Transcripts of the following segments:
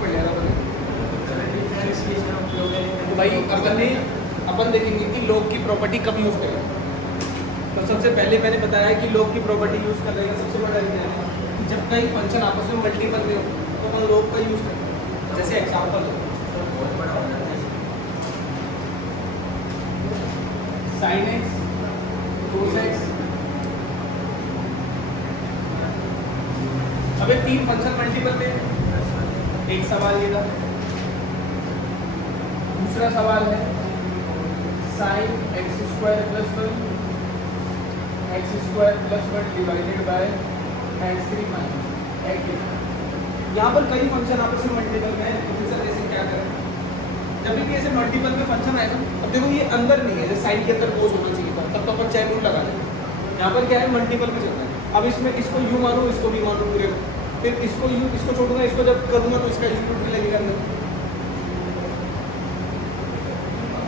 पड़ जाएगा तो भाई अपन देखेंगे कि log की प्रॉपर्टी कब यूज़ करें। तो सबसे पहले मैंने बताया कि log की प्रॉपर्टी यूज़ करने का सबसे बड़ा रीजन है कि जब कई फंक्शन आपस में मल्टीपल में हो तो अपन log का यूज़ करें। जैसे example sin x cos x। अब ये तीन फंक्शन मल्टीपल में, एक सवाल ये था। दूसरा सवाल है sin x square plus 1 x square plus 1 divided by x3 minus x। यहाँ पर कई फंक्शन आपस में मल्टीपल में है, तो फिर सर ऐसे क्या करें? जब भी ऐसे मल्टीपल में फंक्शन आएगा, अब देखो ये अंदर नहीं है, जैसे साइन के अंदर कोस होना चाहिए था, तब तो अपन चैन रूल लगा देंगे। यहाँ पर क्या है, मल्टीपल में चल रहा है। अब इसमें इसको यू मानो, इसको भी मानो पूरे, फिर इसको यू, इसको छोड़ूंगा, इसको जब करूँगा तो इसका यू भी लगेगा अंदर।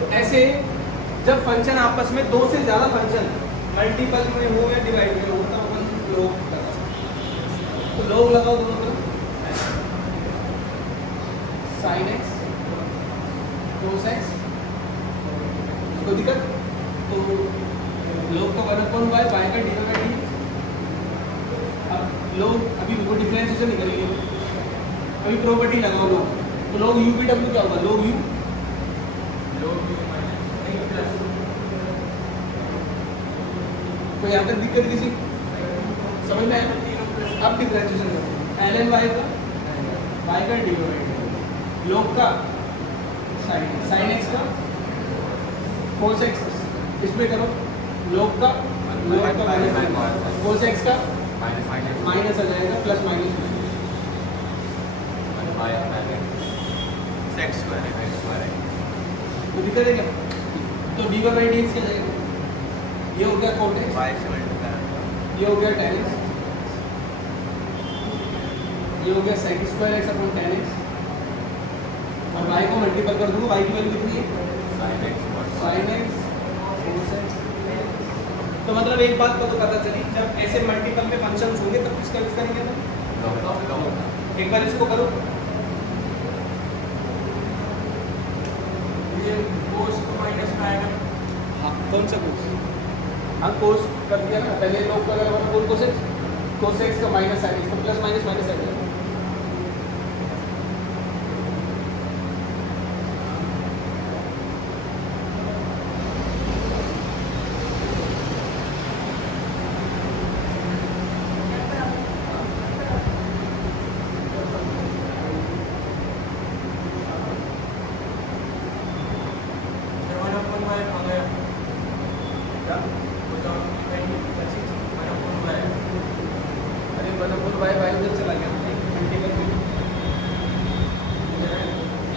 तो ऐसे जब फंक्शन आपस में दो से ज़्यादा फंक्शन मल्टीपल में हो या डिवाइड में हो, तब अपन लोग लगा सकते हैं। तो लोग लगाओ दोनों तरफ, sin x cos x, कोई दिक्कत? तो लोग का 1/y, y का dy का dy। अब लोग अभी वो डिफरेंशिएशन नहीं करेंगे, अभी प्रॉपर्टी लगाओ लोग, तो लोग u भी w क्या होगा? लोग u कोई यहाँ तक दिक्कत किसी समझ में आया? अब डिफरेंशिएशन करो, ln y का dy लोग का sin x का cos x, इसमें करो लोग का cos x का माइनस आ जाएगा, प्लस माइनस तो दिक्कत है क्या? तो dy बाई dx क्या जाएगा? ये हो गया cot x, ये हो गया tan x, ये हो गया sec square x upon tan x, और y को मल्टीपल कर दूंगा, y की वैल्यू कितनी है? sin x cos x। तो मतलब एक बात को तो पता चली, जब ऐसे मल्टीपल में फंक्शंस होंगे तब किसका यूज करेंगे? तो एक बार इसको करो, ये cos को माइनस में आएगा। हाँ, कौन सा cos? हाँ, cos कर दिया ना पहले, लोग का अगर cos x का माइनस आएगा, इसका प्लस माइनस माइनस आएगा।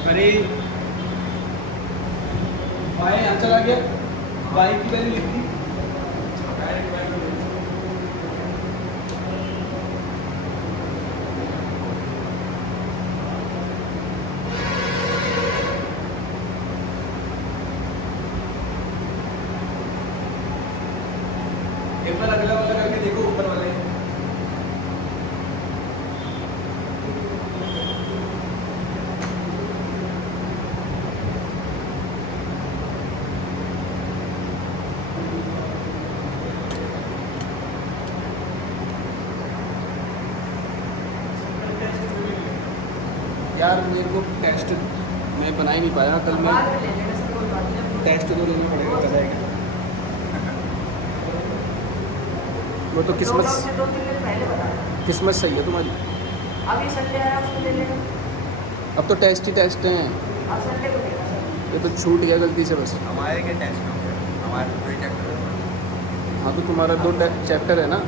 अरे y यहाँ चला गया, y की वैल्यू लिख दी, एक बार अगला वाला करके देखो, ऊपर वाले यार मेरे को टेस्ट मैं बना ही नहीं पाया कल, मैं टेस्ट तो लेना पड़ेगा, कल आएगा वो तो किस्मत सही है तुम्हारी। अभी संडे आया उसको ले लेगा, अब तो टेस्ट ही टेस्ट हैं, अब संडे को देगा सर। ये तो छूट गया गलती से बस। हमारे क्या टेस्ट होंगे? हमारे तो कोई चैप्टर है। हाँ तो तुम्हारा 2 चैप्टर है ना।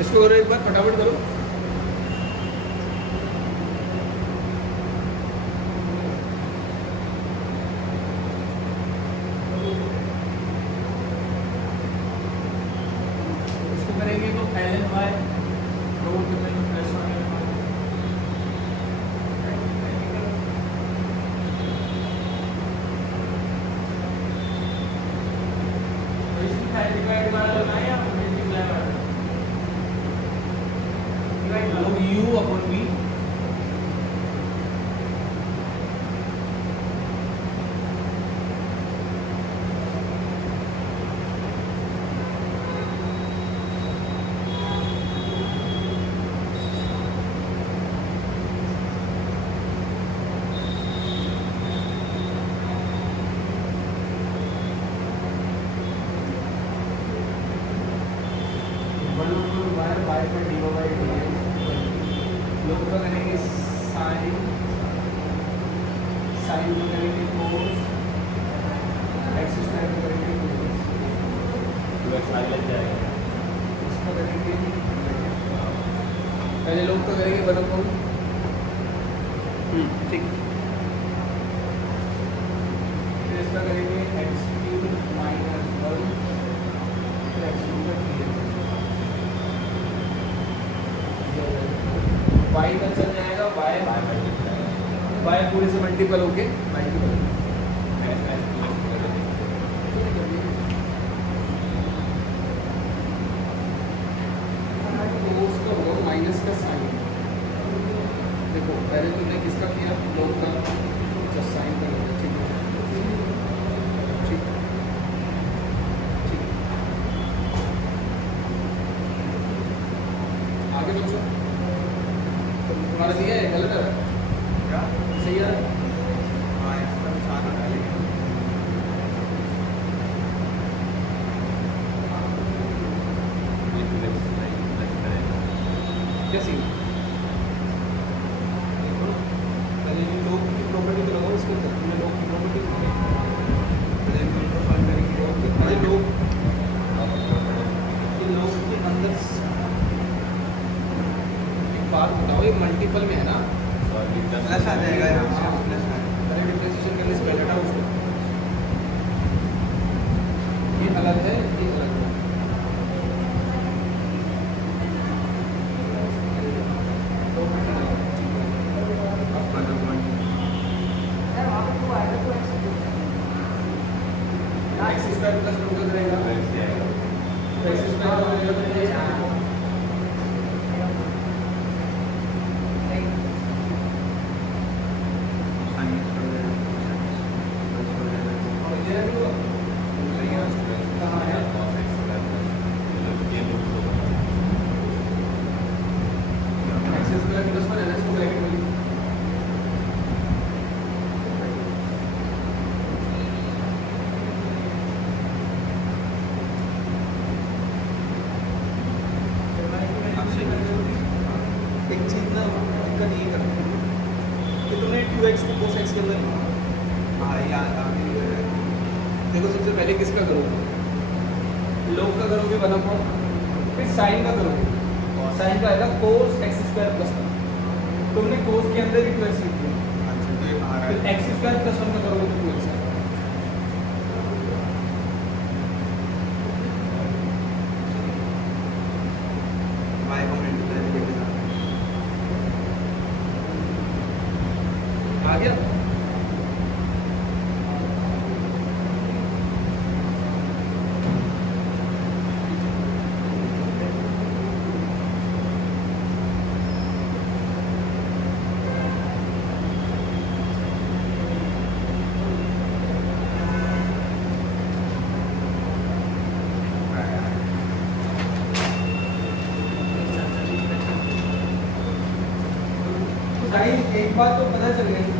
इसको करो एक बार, फटाफट करो। इसको करेंगे तो ln y रूट में प्लस 1 बाय पे डी बाई डी लोग तो करेंगे साइन साइन को करेंगे कोस एक्स स्क्वायर को करेंगे कोस इसको करेंगे पहले लोग तो करेंगे बदम को ठीक फिर इसका करेंगे x cube minus one x cube y का चल जाएगा वाई पूरे से मल्टीपल होके वाई की बदल माइनस का साइन देखो पहले तुमने किसका किया लोग का जो साइन का लोग ठीक है ठीक ठीक आगे बच्चों तुम्हारा दिया है गलत है क्या सही है हाँ इसका भी साथ में डालेंगे कैसी पहले ये लोग की प्रॉपर्टी तो लगाओ इसके अंदर तुमने लोग की प्रॉपर्टी पहले इनको सॉल्व करेंगे अरे लोग ये लोग के अंदर एक बात बताओ ये मल्टीपल में है ना प्लस आ जाएगा यहाँ से प्लस आ पहले डिफरेंशिएशन करने से पहले हटाओ उसको ये अलग है ये अलग है आपका जो पॉइंट सर वहाँ पे टू आएगा तो x x square plus two का रहेगा तो एक्स स्क्वायर का रहेगा तो ये साइंस हो जाएगा और ये भी कहाँ है एक्स स्क्वायर प्लस वन है ना इसको ब्रैकेट में एक चीज ना दिक्कत ये करती है कि तुमने 2x को cos x के अंदर हाँ याद आ गई देखो सबसे पहले किसका करोगे लोग का करोगे वन अपॉन फिर साइन का करोगे साइन का आएगा cos x square plus one तुमने cos के अंदर ही 2x लिख दिया अच्छा तो ये बाहर फिर है x स्क्वायर प्लस वन का करोगे तो 2x आएगा वाई को मल्टीप्लाई करके आ गया गाइस एक बात तो पता चल गई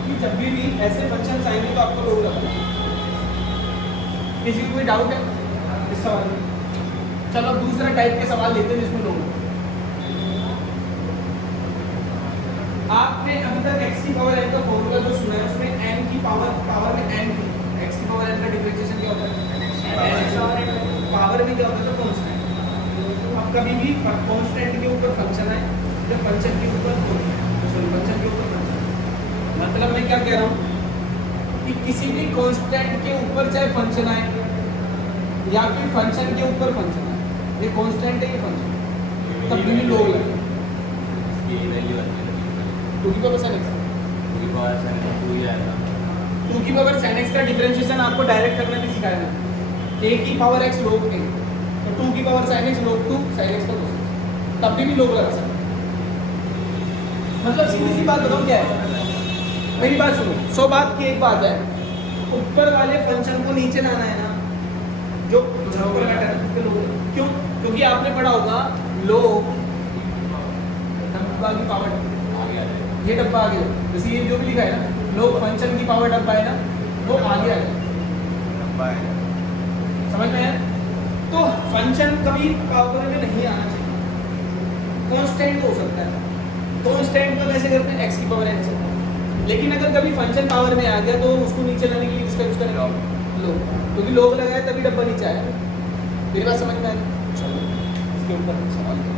कि जब भी ऐसे फंक्शन आएंगे तो आपको लोग लगाना किसी को कोई डाउट है इस सवाल में चलो दूसरा टाइप के सवाल लेते हैं जिसमें लोग आपने अभी तक x की पावर n का फॉर्मूला जो सुना है उसमें n की पावर में n थी x की पावर n का डिफरेंशिएशन क्या होता है पावर में क्या होता है तो कांस्टेंट अब कभी भी कांस्टेंट के ऊपर फंक्शन है जब फंक्शन के ऊपर फंक्शन के ऊपर फंक्शन मतलब मैं क्या कह रहा हूँ कि किसी भी कांस्टेंट के ऊपर चाहे फंक्शन आए या फिर फंक्शन के ऊपर फंक्शन आए ये कांस्टेंट है ये फंक्शन तब भी लोग लगे टू की पावर sin x टू की पावर sin x का डिफरेंशिएशन आपको डायरेक्ट करना भी सिखाया था a की पावर x log a तो 2 की power sin x log 2 sin x का cos तब भी लोग लगा सकते मतलब सीधी सी बात बताऊं क्या है मेरी बात सुनो 100 बात की एक बात है ऊपर वाले फंक्शन को नीचे लाना है ना जो ऊपर का टर्म उसके लोग क्यों क्योंकि आपने पढ़ा होगा लोग डब्बा की पावर ये डब्बा आगे जैसे ये जो भी लिखा है ना लोग फंक्शन की पावर डब्बा है ना वो आगे आ जाए समझ में है तो फंक्शन कभी पावर में नहीं आना चाहिए, कांस्टेंट हो सकता है। कांस्टेंट को कैसे करते हैं, x की पावर n से। लेकिन अगर कभी फंक्शन पावर में आ गया तो उसको नीचे लाने के लिए किसका यूज करेंगे, लोग, क्योंकि लोग लगाए तभी डब्बा नीचे आया। मेरी बात समझ में आई? चलो इसके ऊपर सवाल करो।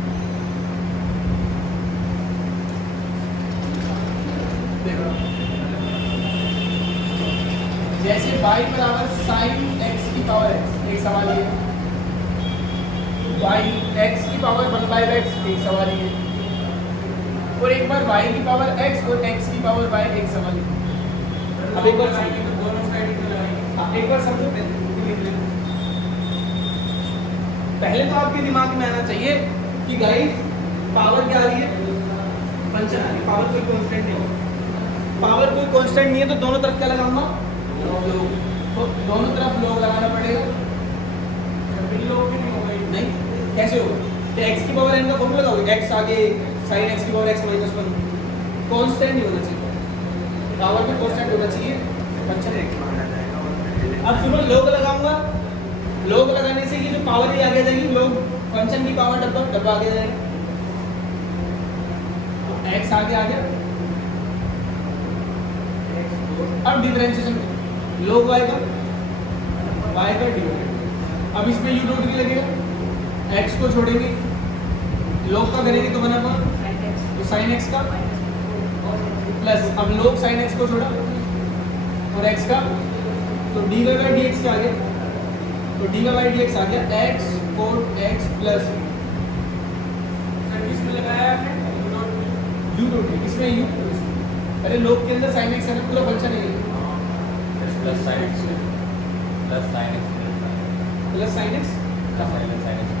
देखो जैसे y बराबर साइन x की पावर x, एक सवाल ये, y x की पावर 1/x, एक सवाल ये, और एक बार y की पावर x और x की पावर y, एक सवाल ये। अब एक बार समझो, दोनों साइड को लगाएंगे। हाँ एक बार समझो, पहले तो आपके दिमाग में आना चाहिए कि गाइस पावर क्या आ रही है, फंक्शन आ रही है, पावर कोई कांस्टेंट नहीं है। पावर कोई कांस्टेंट नहीं है तो दोनों तरफ क्या लगाऊंगा, लोग, तो दोनों तरफ लोग लगाना पड़ेगा। लोग नहीं होगा, नहीं कैसे होगा, तो x की पावर n का फॉर्मूला लगाओगे, x आगे sin x की पावर x माइनस 1, कांस्टेंट नहीं होना चाहिए, पावर में कांस्टेंट होना चाहिए, फंक्शन एक माना जाएगा। अब सुनो, लोग लगाऊंगा, लोग लगाने से ये जो पावर ही आगे जाएगी, लोग फंक्शन की पावर डब्बा आगे जाएगा, तो x आगे आ गया। अब डिफरेंशिएशन लोग y का डिवाइड, अब इसमें u डॉट भी लगेगा, x को छोड़ेंगे, लोग का करेंगे तो बना तो sin x का प्लस, अब लोग sin x को छोड़ा और x का, तो dy बाई dx क्या आ गया, तो dy बाई dx आ गया x cot x प्लस, किसमें लगाया आपने, u डॉट, इसमें u, अरे लोग के अंदर sin x है ना, पूरा फंक्शन है plus sine x plus sine x plus sin x, sine x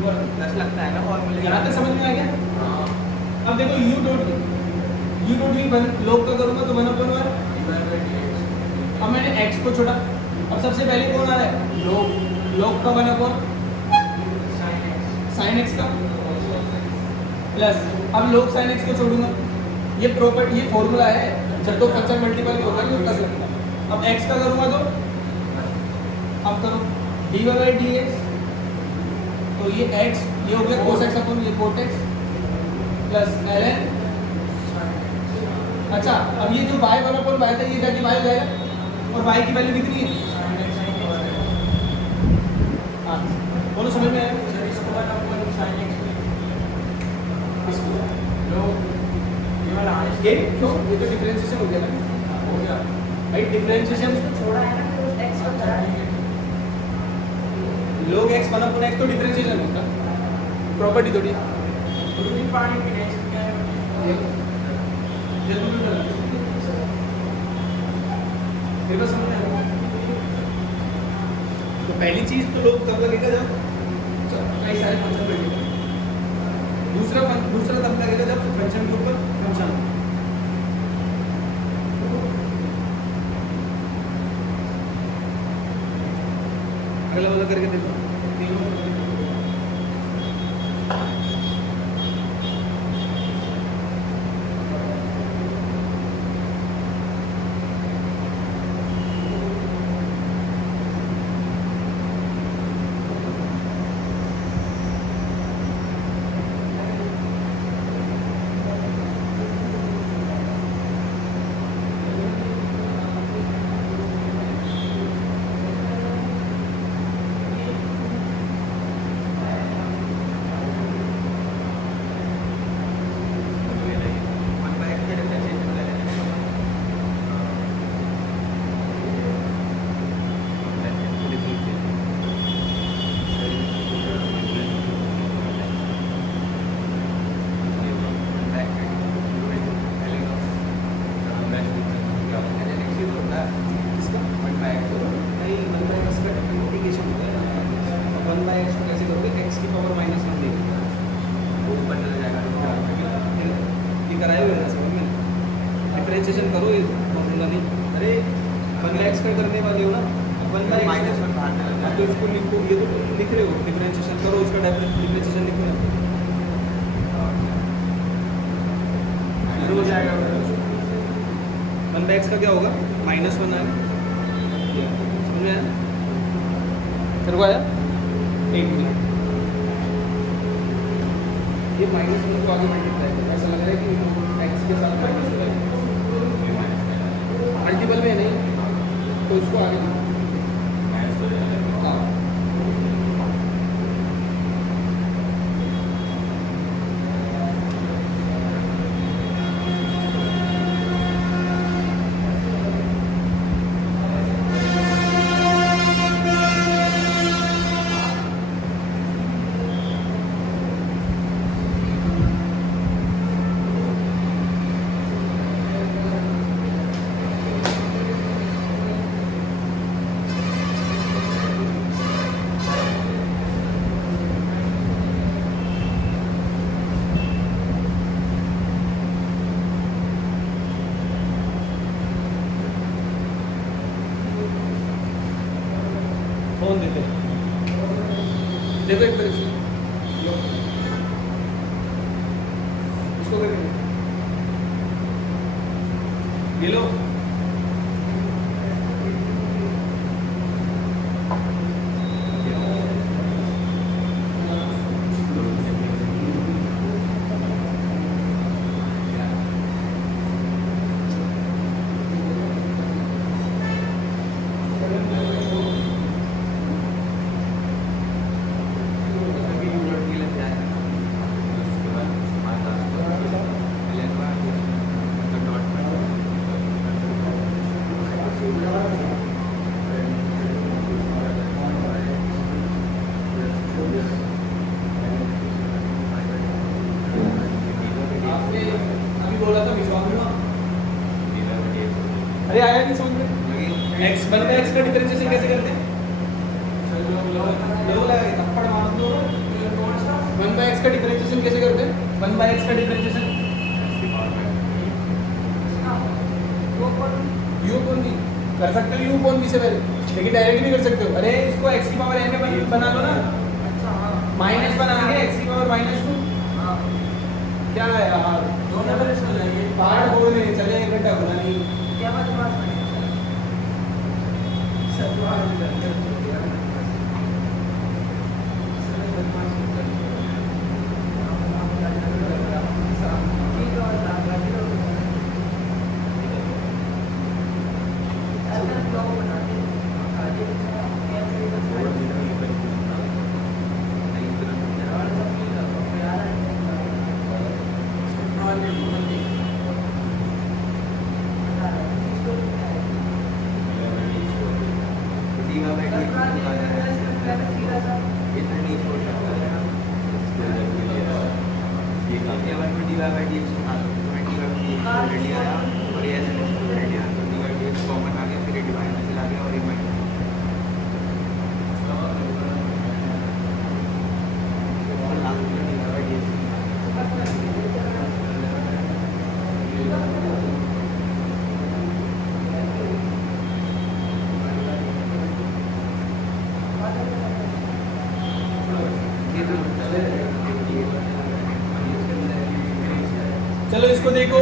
plus लगता है ना फॉर्मूले यहाँ तक समझ में आ गया। अब देखो u डॉट भी लोग का करूँगा तो 1/1, अब मैंने x को छोड़ा, अब सबसे पहले कौन आ रहा है, लोग का 1/, sin x का प्लस, अब लोग sin x को छोड़ूंगा, ये प्रॉपर्टी, ये फॉर्मूला है, जब तो फंक्शन मल्टीपल होगा तो प्लस लगता है। अब x का करूँगा तो अब करो dy बाई dx, तो ये x ये हो गया cos x अपन, ये cot x प्लस ln, अच्छा अब ये जो y 1/y था ये जाके y हो जाएगा, और y की वैल्यू कितनी है, हाँ बोलो समझ में आया, ये क्यों, ये तो डिफरेंशिएशन हो गया ना, हो गया भाई डिफरेंशिएशन, छोड़ा है ना, तो x को छोड़ा है। लोग x 1/x तो डिफरेंशिएशन होता, प्रॉपर्टी थोड़ी पानी की नेक्स्ट क्या है, जल्दी फिर बस समझ आया। तो पहली चीज तो लोग तब लगेगा जब कई सारे फंक्शन बैठे, दूसरा तब लगेगा जब फंक्शन के ऊपर फंक्शन, अगला वाला करके देखो, डिफरेंशिएशन करो, ये फॉर्मूला नहीं, अरे 1/x का करने वाले हो ना, 1/x -1 बाहर तो इसको लिखो, ये तो तुम लिख रहे हो, डिफरेंशिएशन करो, इसका डिफरेंशिएशन लिखो ना, हो जाएगा 1/x का क्या होगा, -1 आएगा, समझ में आया, तेरे को आया? एक मिनट, ये माइनस वन को आगे मल्टीप्लाई करो, ऐसा लग रहा है कि एक्स के साथ माइनस हो जाएगा, मल्टीपल में नहीं तो उसको आगे हाँ फोन देते हैं, देखो एक तरह से लो, इसको करके ये लो, आपने अभी बोला था विश्वास में, अरे आया नहीं समझ में, एक्स वन बाई एक्स का डिफरेंशिएशन कैसे करते हैं? थप्पड़ मार दो, वन बाई एक्स का डिफरेंशिएशन कैसे करते हैं? वन बाई एक्स का डिफरेंशिएशन यू कौन भी कर सकते हो, यू कौन भी से पहले, लेकिन डायरेक्ट नहीं कर सकते हो। अरे इसको एक्स की पावर एन में बना लो ना, माइनस बनाएंगे एक्स की पावर माइनस 2, क्या है यार दोनों पार्ट बोलने चले, एक घंटा बोला नहीं क्या बात चलो इसको देखो,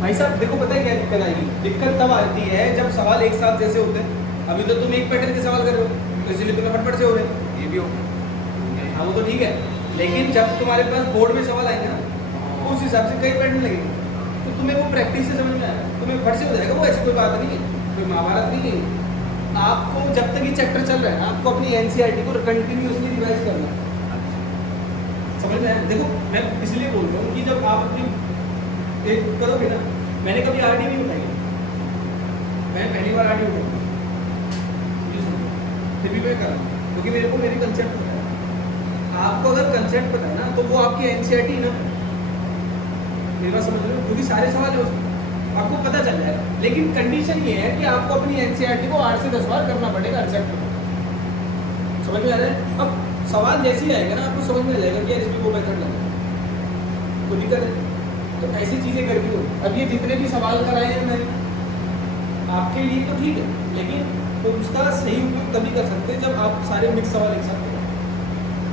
भाई साहब देखो, पता है क्या दिक्कत आएगी? दिक्कत तब आती है जब सवाल एक साथ जैसे होते हैं। अभी तो तुम एक पैटर्न के सवाल कर रहे हो, तो इसलिए तुम्हें फटफट से हो रहे हैं, ये भी हो, हाँ वो तो ठीक है, लेकिन जब तुम्हारे पास बोर्ड में सवाल आएंगे ना, उस हिसाब से कई पैटर्न लगेंगे, तो तुम्हें वो प्रैक्टिस से समझ में आएगा, तुम्हें फट से हो जाएगा। वो ऐसी कोई बात नहीं है, कोई महाभारत नहीं है। आपको जब तक ये चैप्टर चल रहा है ना, आपको अपनी एनसीईआरटी को कंटिन्यूअसली रिवाइज करना है, समझ में आया? देखो मैं इसलिए बोल रहा हूँ कि जब आप अपनी एक करोगे ना, मैंने कभी आरडी नहीं उठाई, मैं पहली बार आरडी उठाऊँ, फिर भी मैं कर रहा हूँ क्योंकि मेरे को मेरी कंसेप्ट पता है। आपको अगर कंसेप्ट पता है ना, तो वो आपकी एनसीईआरटी ना, मेरी बात समझ रहे हो? क्योंकि सारे सवाल है उसमें, आपको पता चल जाएगा। लेकिन कंडीशन ये है कि आपको अपनी एनसीईआरटी को 8 से 10 बार करना पड़ेगा हर चैप्टर में, समझ में आ रहा है? अब सवाल जैसे ही आएगा ना, आपको समझ में आ जाएगा कि यार इसमें वो मेथड लगा, कोई दिक्कत है। तो ऐसी चीज़ें करनी हो। अब ये जितने भी सवाल कराए हैं मैंने आपके लिए तो ठीक है, लेकिन तो उसका सही उपयोग तभी कर सकते हैं जब आप सारे मिक्स सवाल एक साथ करें।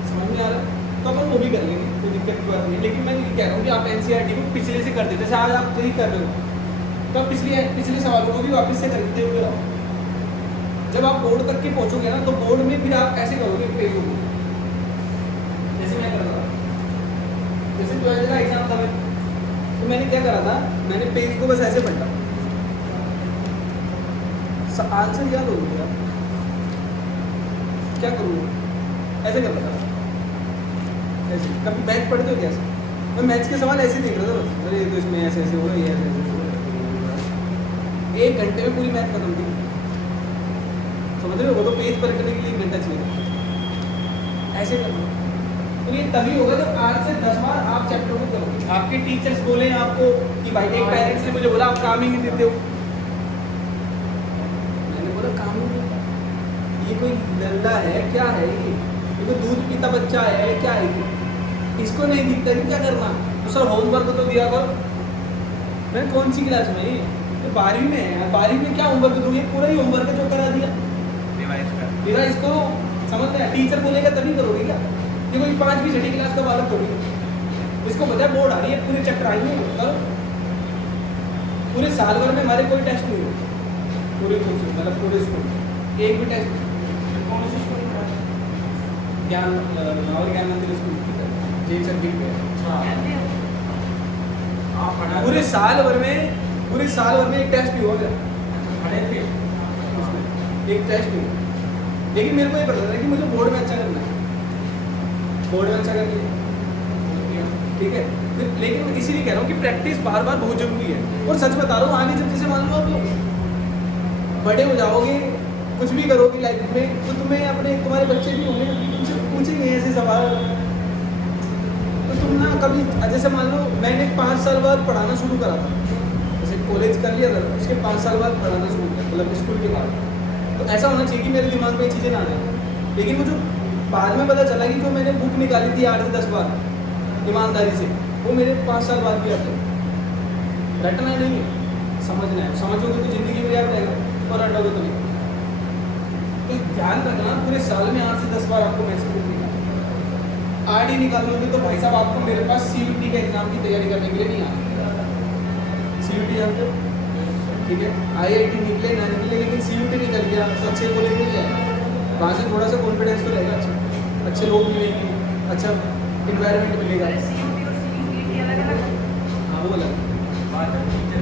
समझ में आ रहा है? तो अपन वो भी कर लेंगे, कोई दिक्कत की बात नहीं। लेकिन मैं ये कह रहा हूँ कि आप एनसीईआरटी को पिछले से कर देते, जैसे आज आप यही कर रहे हो, तो आप पिछले सवालों को भी वापस से करते हुए आओ। जब आप बोर्ड तक के पहुंचोगे ना, तो बोर्ड में फिर आप ऐसे करोगे पेज को, जैसे मैं कर रहा था। जैसे 12th का एग्जाम था तो मैंने क्या करा था, मैंने पेज को बस ऐसे पलटा, आंसर याद हो गया, क्या करूँ, ऐसे कर रहा था। ऐसे कभी मैथ पढ़ते हो कैसे? मैं मैथ्स के सवाल ऐसे देख रहा था बस, अरे तो इसमें ऐसे ऐसे हो रहा है, ये ऐसे ऐसे हो रहा है। 1 घंटे में पूरी मैथ खत्म थी, समझ रहे हो? वो तो पेज पलटने के लिए 1 घंटा चाहिए। ऐसे करना, तो ये तभी होगा जब 8 से 10 बार आप चैप्टर को करोगे। आपके टीचर्स बोले आपको कि भाई, एक पेरेंट्स ने मुझे बोला आप काम ही नहीं देते हो, मैंने बोला काम ही नहीं, ये कोई नल्ला है क्या है, ये कोई दूध पीता बच्चा है क्या है ये? इसको नहीं दिखता कि क्या करना, तो सर होमवर्क तो दिया करो। मैं कौन सी क्लास में, ये 12वीं में है, 12वीं में क्या होमवर्क दूँ, ये पूरा ही होमवर्क जो करा दिया, रिवाइज करो। समझ में टीचर बोलेगा तभी करोगे क्या? ये कोई 5वीं 6वीं क्लास का बालक थोड़ी, इसको पता है बोर्ड आ रही है, पूरे चैप्टर आएंगे करो। पूरे साल भर में हमारे कोई टेस्ट नहीं हो, पूरे मतलब पूरे स्कूल एक भी टेस्ट नहीं। कौन सी स्कूल में ज्ञान और ज्ञान मंदिर स्कूल जैन सर्किट पे पूरे साल भर में एक टेस्ट भी हो गया, एक टेस्ट भी। लेकिन मेरे को ये पता था कि मुझे बोर्ड में अच्छा करना है, बोर्ड में अच्छा करना है, ठीक है। लेकिन इसीलिए कह रहा हूँ कि प्रैक्टिस बार बार बहुत जरूरी है। और सच बता रहा हूँ, आगे जब जैसे मान लो आप बड़े हो जाओगे, कुछ भी करोगे लाइफ में, तो तुम्हारे बच्चे भी होंगे, तुमसे पूछेंगे ऐसे सवाल, तो तुम ना कभी, जैसे मान लो मैंने 5 साल बाद पढ़ाना शुरू करा था, जैसे कॉलेज कर लिया था, उसके 5 साल बाद पढ़ाना शुरू किया, मतलब स्कूल के बाद। तो ऐसा होना चाहिए कि मेरे दिमाग में ये चीज़ें ना आए। लेकिन वो जो बाद में पता चला कि जो मैंने बुक निकाली थी 8 से 10 बार ईमानदारी से, वो मेरे 5 साल बाद भी आते हैं। रटना नहीं है, समझना है। समझोगे तो ज़िंदगी में याद रहेगा, और रटोगे तो नहीं। तो ध्यान रखना, पूरे साल में 8 से 10 बार आपको मैथ्स बुक निकालना। आर डी निकालोगे तो भाई साहब आपको मेरे पास CUT के एग्जाम की तैयारी करने के लिए नहीं आना। CUT जानते हो, ठीक है। IIT निकले ना निकले, लेकिन CUT निकल गया तो अच्छे कॉलेज मिल जाएगा, वहाँ से थोड़ा सा कॉन्फिडेंस तो रहेगा, अच्छे लोग मिलेंगे, अच्छा इन्वायरमेंट मिलेगा। हाँ वो अलग।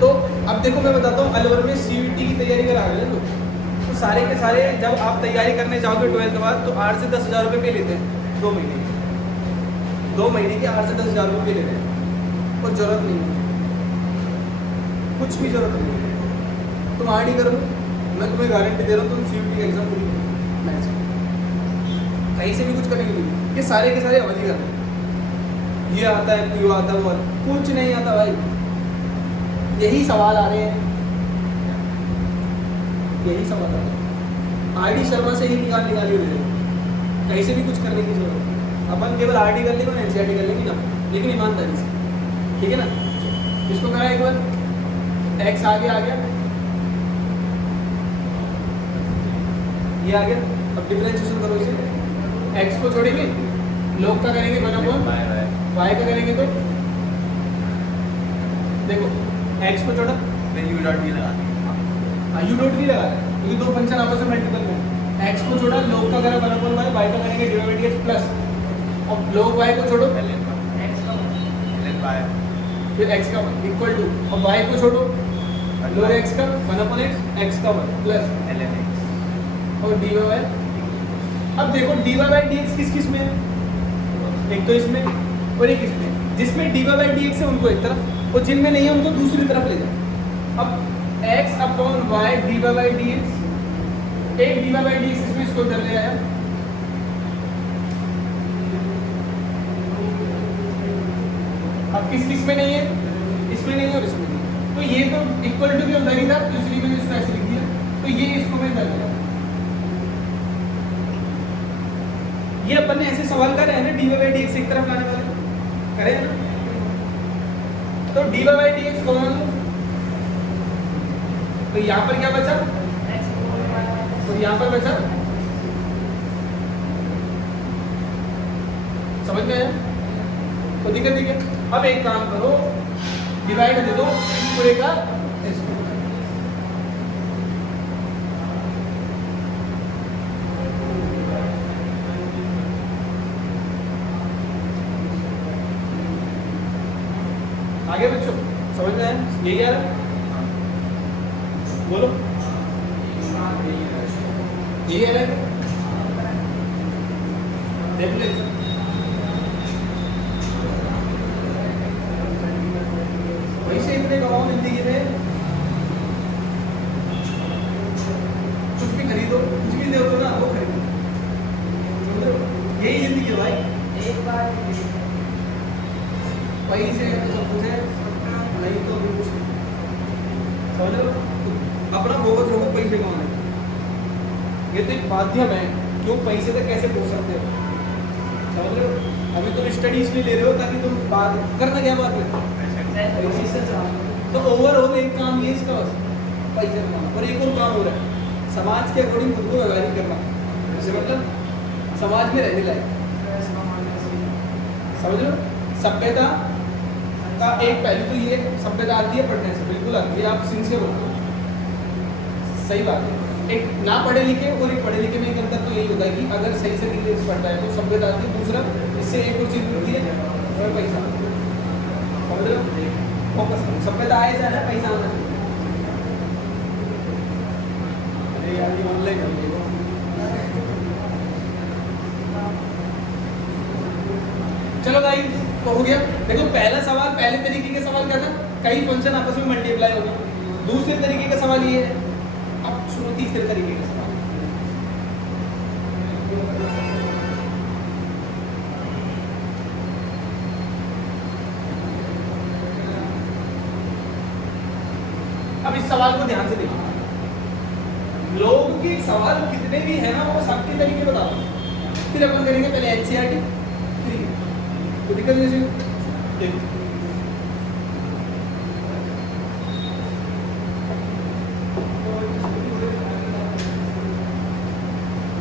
तो अब देखो मैं बताता हूँ, अलवर में CUT की तैयारी करा रहे हैं लोग, तो सारे के सारे जब आप तैयारी करने जाओगे 12th के बाद, तो 8 से 10 हज़ार रुपये पे लेते हैं 2 महीने के। 2 महीने के 8 से 10 हज़ार रुपये लेते हैं, और ज़रूरत नहीं है, कुछ भी ज़रूरत नहीं है। तुम RD कर लो, मैं तुम्हें गारंटी दे रहा हूँ, तुम CUT का एग्जाम पूरी मैथ्स कहीं से भी कुछ करेंगे तुम। ये सारे के सारे अवधि करते हैं, ये आता है, वो आता है, वो कुछ नहीं आता भाई, यही सवाल आ रहे हैं, यही सवाल आ रहे हैं। RD शर्मा से ही निकाली दे रहे हो, कहीं से भी कुछ करने की जरूरत है। अपन केवल RD कर लेंगे और NCERT कर लेंगे ना, लेकिन ईमानदारी से, ठीक है ना। इसको करा एक बार, x आगे आ गया, ये आ गया। अब डिफरेंशिएशन करो इसे, x को छोड़ेंगे, लोग का करेंगे 1/y का करेंगे, तो देखो x को छोड़ा, फिर u डॉट भी लगा u डॉट भी लगा है, क्योंकि दो फंक्शन आपस में मल्टीपल में। x को छोड़ा, लोग का करा 1/y, y का करेंगे डिवाइडेड प्लस, अब लोग y को छोड़ो, फिर x का इक्वल टू, अब y को छोड़ो, लोग x का 1/x, x का 1 प्लस और dy। अब देखो dy बाई dx किस किस में है, एक तो इसमें और एक इसमें। जिसमें dy बाई dx है उनको एक तरफ, और जिनमें नहीं है उनको दूसरी तरफ ले जाओ। अब x upon y dy by dx, एक dy बाई dx इसमें, इसको इधर ले आया। अब किस किस में नहीं है, इसमें नहीं है और इसमें नहीं है, तो ये तो इक्वल टू भी उधर ही था, तो इसलिए मैंने इसको ऐसे लिख दिया। तो ये इसको मैं इधर ले, ये अपन ने ऐसे सवाल करे हैं ना, dy बाई dx एक तरफ लाने वाले करे हैं ना। तो dy बाई dx कॉमन लो, तो यहाँ पर क्या बचा, तो यहाँ पर बचा, समझ में आया? तो दिक्कत नहीं है। अब एक काम करो, डिवाइड दे दो इस पूरे का इसको, आगे बच्चों समझ में आया? यही आ रहा है? बोलो यही आ रहा है? देख ले पैसे इतने कमाओ जिंदगी में, कुछ भी खरीदो, कुछ भी दो ना वो खरीदो, समझो यही जिंदगी है भाई। एक बार पैसे है तो सब कुछ है, नहीं तो भी कुछ नहीं। समझ लो अपना फोकस रखो पैसे कमाने, ये तो एक माध्यम है, क्यों पैसे तक कैसे पहुंच सकते हो, समझ लो। अभी तुम स्टडी इसलिए ले रहे हो ताकि तुम बात करना क्या बात में पैसे से चलाओ। तो ओवरऑल एक काम ये इसका बस पैसे कमाना, और एक और काम हो रहा है समाज के अकॉर्डिंग खुद को व्यवहारिक करना, जैसे मतलब समाज में रहने लायक, समझ लो। सभ्यता का एक पहलू तो ये सभ्यता आती है पढ़ने से, बिल्कुल आती है, आप सिंसियर हो, सही बात है। एक ना पढ़े लिखे और एक पढ़े लिखे में एक अंतर तो यही होता है कि अगर सही से इंग्लिश पढ़ता है तो सभ्यता आती है, दूसरा इससे एक और चीज मिलती है और पैसा, समझ लो। फोकस सभ्यता आए जाए ना, पैसा आना चाहिए। अरे यार ये ऑनलाइन हो गई। चलो भाई तो हो गया। देखो पहला सवाल, पहले तरीके के सवाल क्या था, कई फंक्शन आपस में मल्टीप्लाई हो गए। दूसरे तरीके का सवाल ये है, अब सुनो तीसरे तरीके का सवाल। अब इस सवाल को ध्यान से देखिए, लोग के सवाल कितने भी है ना वो सबके तरीके बता दो, फिर अपन करेंगे पहले एनसीईआरटी, तो दिक्कत नहीं है।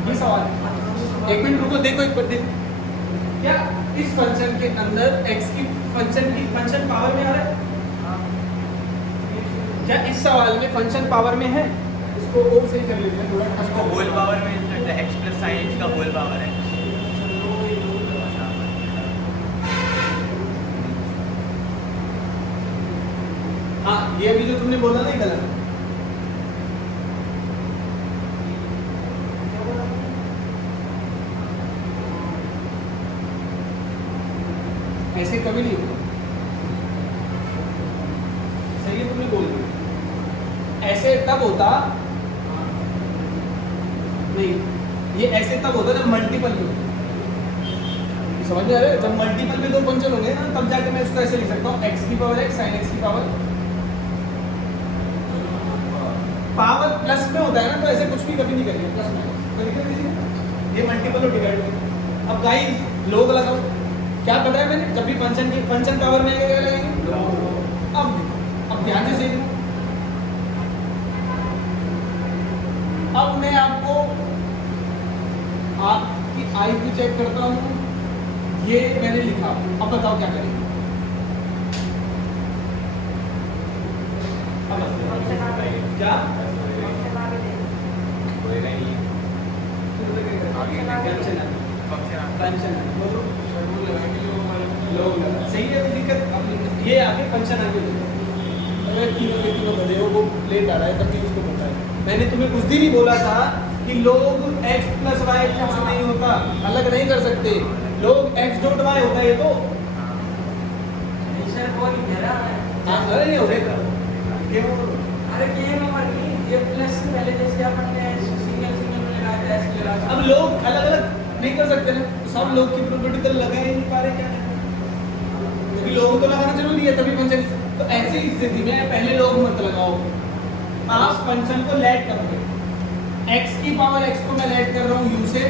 ये सवाल है, एक मिनट रुको, देखो एक बार देखो, क्या इस फंक्शन के अंदर x की फंक्शन पावर में आ रहा है? क्या इस सवाल में फंक्शन पावर में है? इसको और सही कर लेते हैं थोड़ा, उसको होल पावर में x प्लस साइन h का होल पावर है। हाँ ये अभी जो तुमने बोला नहीं गलत, ऐसे कभी नहीं होगा, सही है तुमने बोल दिया। ऐसे तब होता नहीं, ये ऐसे तब होता जब मल्टीपल में, समझ में आ रहा है? जब मल्टीपल में दो फंक्शन होंगे ना तब जाके मैं इसको ऐसे लिख सकता हूँ x की पावर x sin x की पावर प्लस में होता है ना, तो ऐसे कुछ भी कभी नहीं करेंगे प्लस में, तो दिक्कत नहीं है, ये मल्टीपल और डिवाइड होगा। अब गाइस लोग लगाओ, क्या पता है मैंने, जब भी फंक्शन पावर में क्या लगाएंगे, अब ध्यान से देखो, अब मैं आपको आपकी आई भी चेक करता हूँ, ये मैंने लिखा, अब बताओ क्या करेंगे। क्या सही है, तो दिक्कत ये आगे फंक्शन आगे अगर तीनों के तीनों बने हो, वो लेट आ रहा है तब भी उसको पता है। मैंने तुम्हें कुछ दिन ही बोला था कि लोग x प्लस वाई कुछ नहीं होता, अलग नहीं कर सकते, लोग x डॉट वाई होता है, ये तो हाँ अरे नहीं हो गए अरे ये प्लस से पहले जैसे अपन ने सिंगल में लगाया था, ऐसे लगा अब लोग अलग अलग नहीं कर सकते ना, तो सब लोग की प्रॉपर्टी तो लगा ही नहीं पा रहे, क्या है, क्योंकि लोग तो लगाना जरूरी है तभी फंक्शन। तो ऐसी स्थिति में पहले लोग मत लगाओ, आप फंक्शन को लेट करोगे, x की पावर x को मैं लेट कर रहा हूँ u से,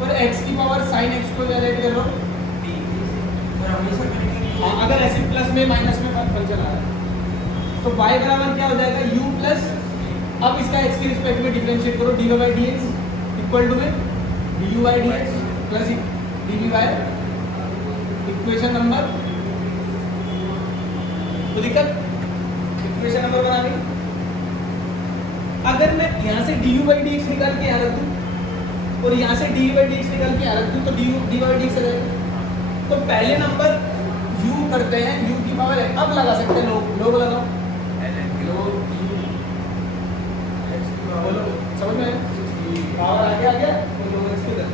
और x की पावर sin x को मैं लेट कर रहा हूँ d। हाँ अगर ऐसे प्लस में माइनस में फंक्शन आ रहा है तो y बराबर क्या हो जाएगा u प्लस, अब इसका x के रिस्पेक्ट में डिफरेंशिएट करो, dy by dx equal to में du by dx plus dv by equation number, तो दिक्कत इक्वेशन नंबर बना ली। अगर मैं यहाँ से du by dx निकाल के यहाँ रख दूँ और यहाँ से dv by dx निकाल के यहाँ रख दूँ तो du by dx आ जाएगा। तो पहले नंबर u करते हैं u की पावर है, अब लगा सकते हैं लोग लगाओ लोग u बोलो समझ में आया? पावर आ गया तो लोग इसको कर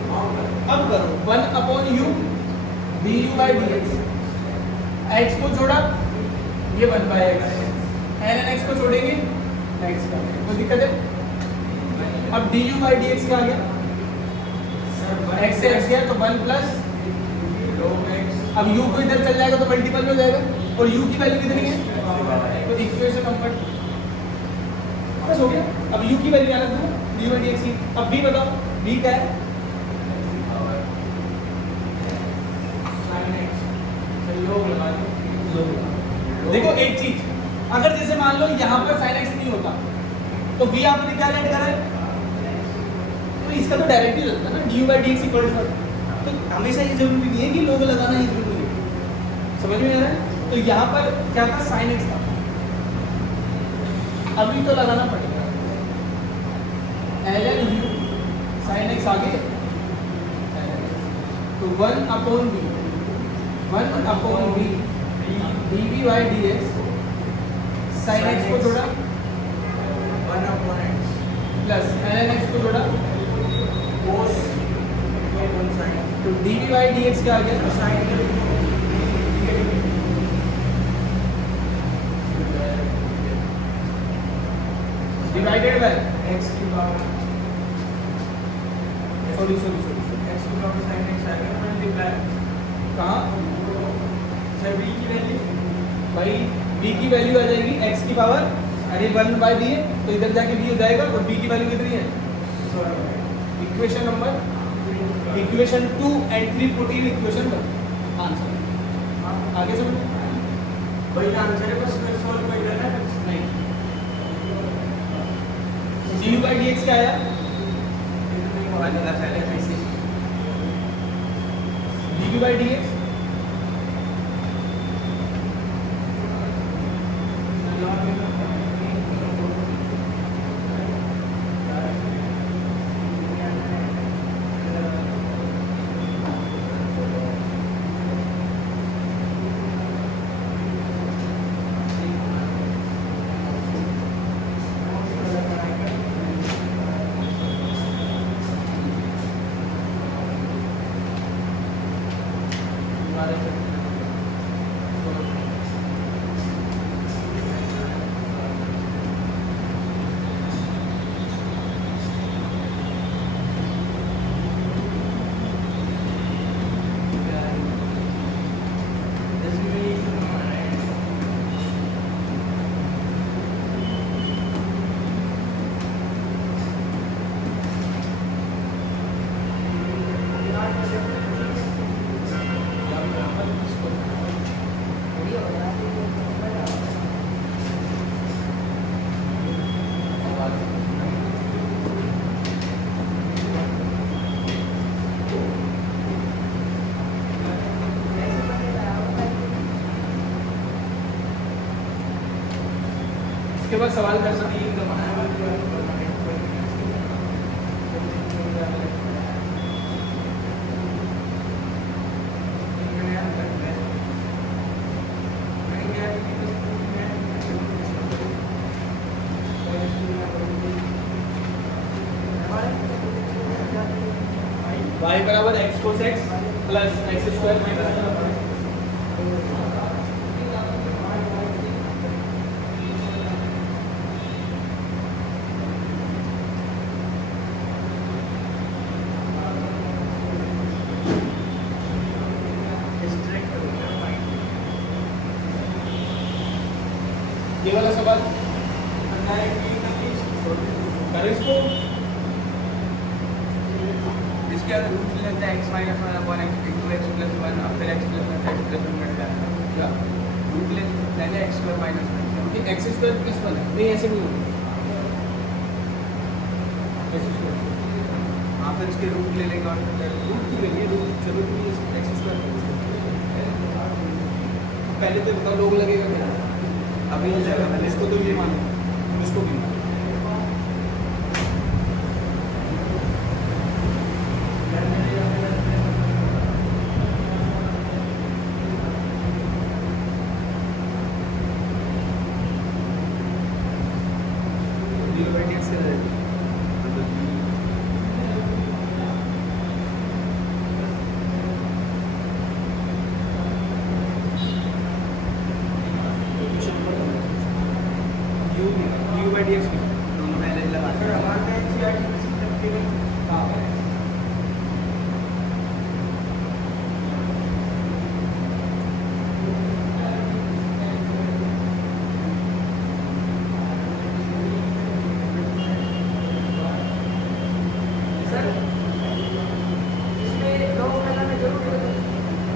अब करो 1 upon u du by dx x को छोड़ा ये 1 by x ln x को छोड़ेंगे x का कोई दिक्कत है? अब du by dx क्या आ गया? x से x गया तो 1 प्लस अब u को इधर चल जाएगा तो मल्टीपल में हो जाएगा और u की वैल्यू कितनी है? तो इक्वेशन नंबर बस हो गया। अब u की वैल्यू क्या रखना है? du by dx की। अब v बताओ v क्या है? देखो एक चीज, अगर जैसे मान लो यहाँ पर sin x नहीं होता तो v आपने क्या लेट करा है? तो इसका तो डायरेक्ट ही रहता है ना du by dx equal to, तो हमेशा ये जरूरी नहीं है कि लोग लगाना ही जरूरी है। समझ में आ रहा है? तो यहाँ पर क्या था? sin x था, अभी तो लगाना पड़ेगा ln u sin x आगे तो 1 upon v dv by dx sin x को जोड़ा 1 upon x plus ln x को जोड़ा cos upon sin तो dv by dx क्या आ गया? sin डिवाइडेड बाय x की पावर सॉरी x की पावर sin x आएगा मल्टीप्लाई कहाँ सर v की वैल्यू भाई v की वैल्यू आ जाएगी x की पावर, अरे 1 बाय v है तो इधर जाके v हो जाएगा और v की वैल्यू कितनी है? Equation number equation 2 and 3 put in equation 1 answer. आगे समझ वही आंसर है, बस सॉल्व कर देना है। नहीं du by dx क्या आया? dv by dx इसके बाद सवाल कर सकते हैं y बराबर x cos x plus x square minus ये वाला सवाल कर इसको इसके अगर रूट लेते हैं x minus 1 upon x into x plus 1 और फिर x प्लस 1 x प्लस 1 मिल जाता है क्या रूट लेते हैं x स्क्वायर माइनस 1 कि x स्क्वायर प्लस 1 है नहीं ऐसे नहीं होगा x स्क्वायर हाँ फिर इसके रूट ले लेंगे और रूट की वैल्यू रूट चलो कि x स्क्वायर पहले तो बताओ लोग लगेगा क्या अभी हो जाएगा पहले इसको तो ये मानो इसको भी मानो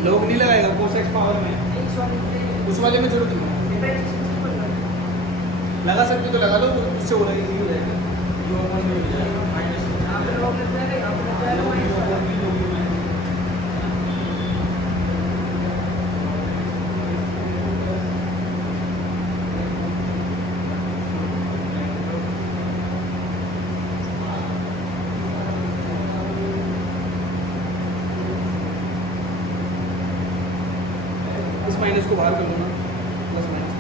लोग नहीं लगाएगा कोस एक्स पावर में, उस वाले में जरूरत नहीं है। लगा सकते तो लगा लो, तो उससे हो रहा इजी हो जाएगा। जो अपन में हो जाएगा इस माइनस को बाहर कर लो ना, प्लस माइनस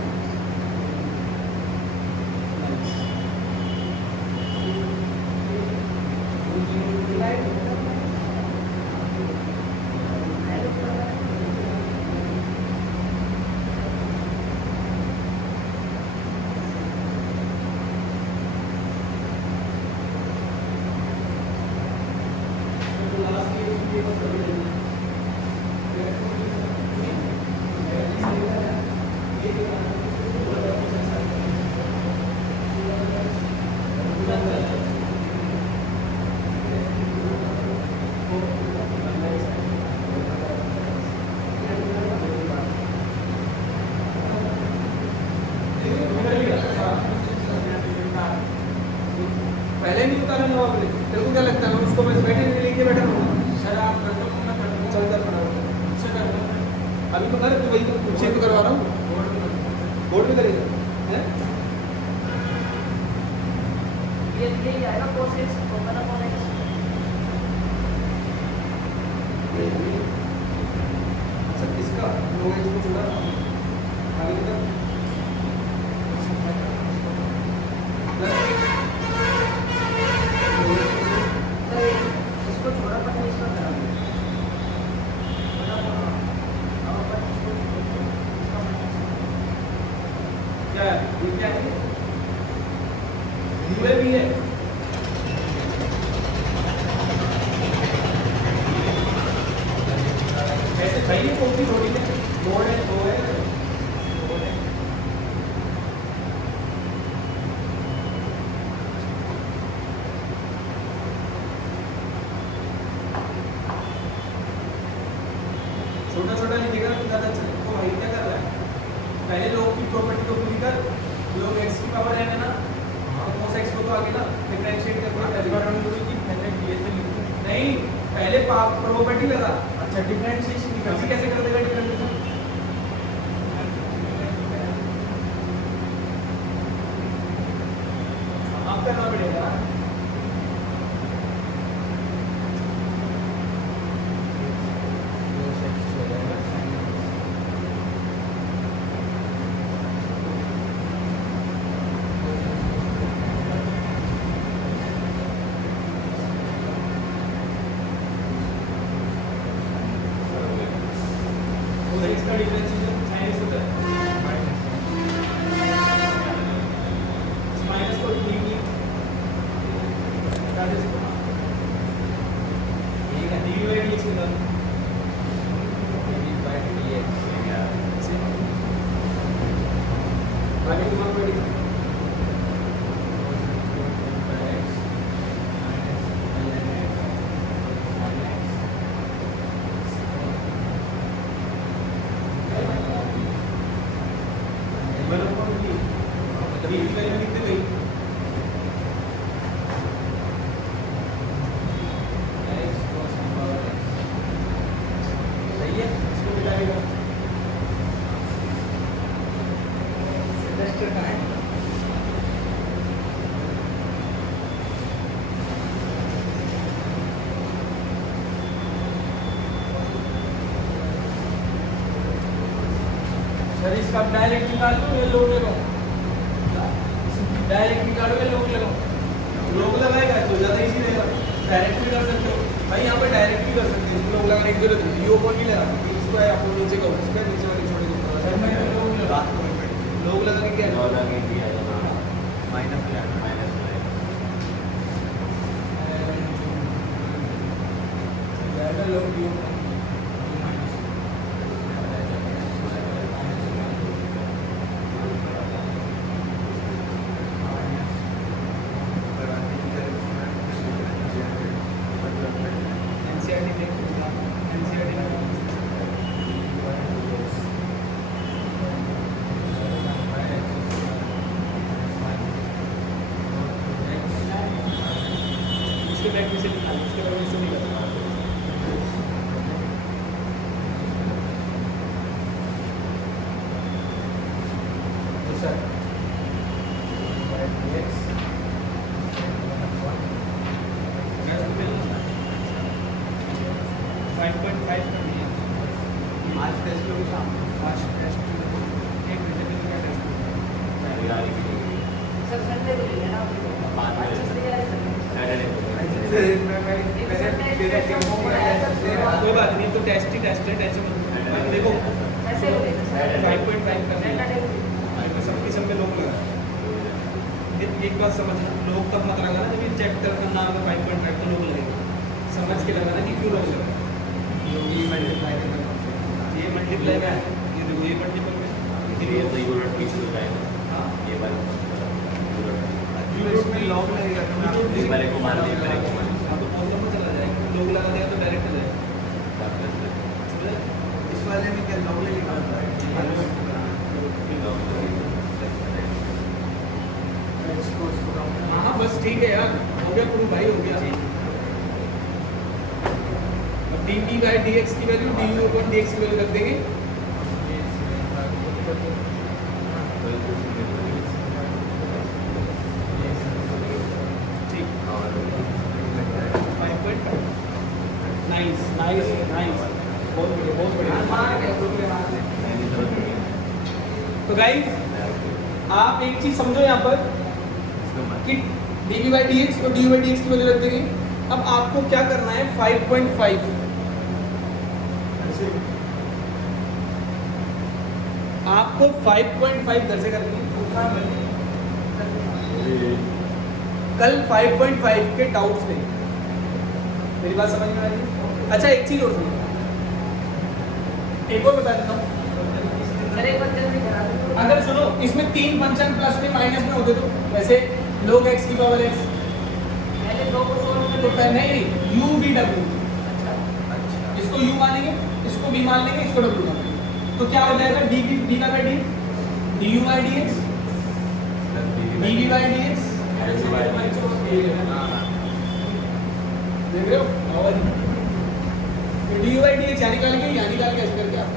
पहले नहीं उतारा ना आपने, तेरे को क्या लगता है मैं उसको बस बैठे लेके बैठा रहूँगा? सर आप कर दो, मैं कर दूँ। चल कर बना उससे कर दो। अभी तो कर, तो वही चेक तो करवा रहा हूँ, बोर्ड में करेगा हैं? ये आएगा कोसेक्स ओपन अपॉन एक्स। सर इसका लोग इसको छोड़ा आगे की तरफ इसको छोड़ा पता नहीं इसका करा क्या है? ये क्या है? यूए भी है। ऐसे चाहिए कॉपी थोड़ी है, बोर्ड है, दो है, बोर्ड है। छोटा छोटा लिखेगा तो ज़्यादा अच्छा है। तो भाई क्या कर रहा है? पहले लोग की प्रॉपर्टी को पूरी कर, लोग एक्स की पावर है ना, कोस एक्स को तो आगे ना डिफरेंशिएट करके नहीं, पहले प्रॉपर्टी लगा। अच्छा डिफरेंशिएशन कैसे कर देगा डिफरेंशिएशन? आप करना पड़ेगा। इसका डिफरेंशिएशन साइनस होता है माइनस को डी डी दैट इज ठीक है, डी बाय डी एक्स निकाल डी बाय डी एक्स आगे तुम्हारा पढ़ी सर इसका डायरेक्ट निकाल दो या लोग लगाओ? डायरेक्ट निकालो या लोग लगाओ? लोग लगाएगा तो ज़्यादा इजी रहेगा। डायरेक्ट भी कर सकते हो भाई, यहाँ पर डायरेक्ट भी कर सकते हो, इसको लोग लगाने की जरूरत नहीं। यो कौन नहीं लगा, इसको है आपको नीचे का उसका नीचे वाले छोटे सर मैं लोग लगा लोग लगा के क्या दो लगे दिया जाना माइनस ज़्यादा लोग यूँ एनसीईआरटी देख एनसीईआरटी एक्सरसाइज करनी है आज टेस्ट लो शाम को। आज टेस्ट एक घंटे में क्या टेस्ट तैयारी की सर संडे को ले लेना आप। बाद में अच्छे से तैयारी करनी है। सैटरडे को कोई बात नहीं तो टेस्ट ही टेस्ट है टेंशन मत लो। देखो ऐसे हो लेना सर। 5.5 करना है सैटरडे को। सब किस्म में लोग लगा एक बात समझना लोग तब मत लगाना जब ये चेक करना होगा 5.5 तो लोग लगेगा समझ के लगाना कि क्यों लोग लगा ये मल्टीप्लाई में ये देखो ये मल्टीपल में ये तो यूनिट पीछे हो जाएगा हाँ ये वाला यूट्यूब में लॉग लगेगा तो मैं आपको ये वाले को मान लिया मेरे को मान हाँ तो प्रॉब्लम में चला जाएगा लोग लगा देगा तो डायरेक्ट हो जाएगा लिया इस वाले में क्या लॉग लगेगा हाँ बस ठीक है यार हो गया प्रूव भाई हो गया D P by D X की value D U upon D X की वैल्यू रख देंगे ठीक 5.5 नाइस नाइस नाइस बहुत बढ़िया तो गाइस आप एक चीज समझो यहाँ पर कि D V by D X और D U by D X की वैल्यू रख देंगे अब आपको क्या करना है 5.5 आपको 5.5 दर से करनी है कल 5.5 के डाउट्स लेंगे मेरी बात समझ में आ रही है अच्छा एक चीज और सुनो एक और बता देता हूँ सर एक बार जल्दी करा दो। अगर सुनो इसमें 3 फंक्शन प्लस में माइनस में होते तो वैसे log x की पावर x पहले दो को सोल्व कर तो लेते हैं। नहीं u v w अच्छा। इसको u मानेंगे इसको v मान लेंगे इसको w मानेंगे तो क्या हो जाएगा d v d का by d du by dx dv by dx देख रहे हो और du by dx यानी निकाल के ऐसे करके आप